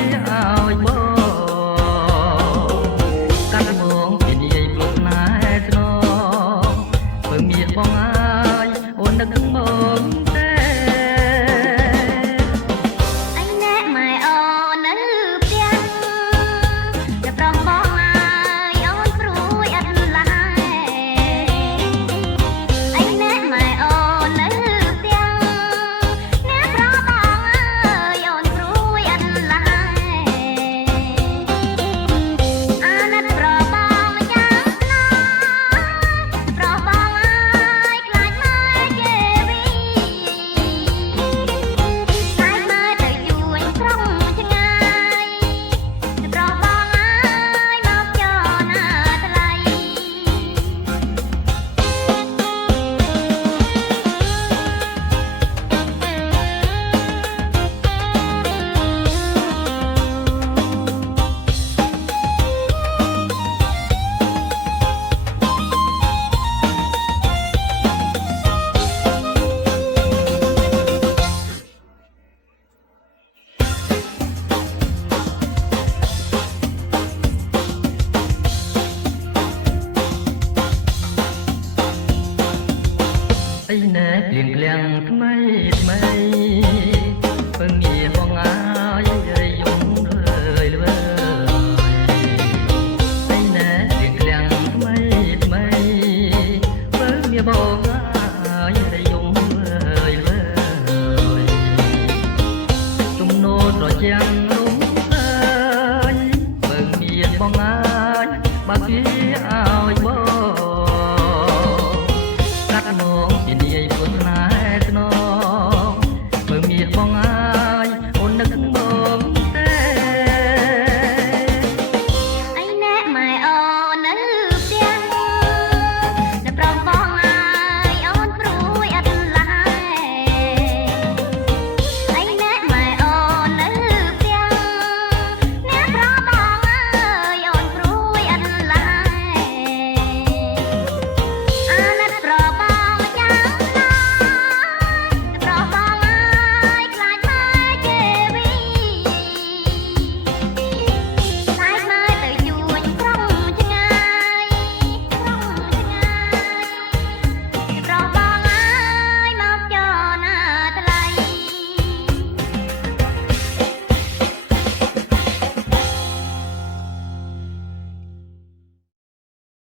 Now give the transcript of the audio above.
ឲ្យបងកាត់មកពីនាយព្រោះណែស្នងពើមានបងអើយអូននឹកមកទេអញណែម៉ែអូននៅផ្ទះតែប្រងបងអើយអូនព្រួយអត់ឡាអញណែម៉ែអូននៅផ្ទះអ្នកប្រងបងអើយអូនព្រួយអត់ឡាអាណិតប្របងយ៉ាងណាប្របងអើយខ្លាចម៉ែគេវីខ្លាចម៉ែទៅយួនត្រង់ឆ្ងាយប្របងអើយមកចណាថ្លៃអីណែភ្លៀងក្លៀងថ្មីថ្មីពឹងងារបងអើយរយំលើយលើអីណែភ្លៀងក្លៀងថ្មីថ្មីពឹងងារបងអើយរយំលើយលើទំនោរត្រជាំងលំអើយពឹងងារបងអើយបើពី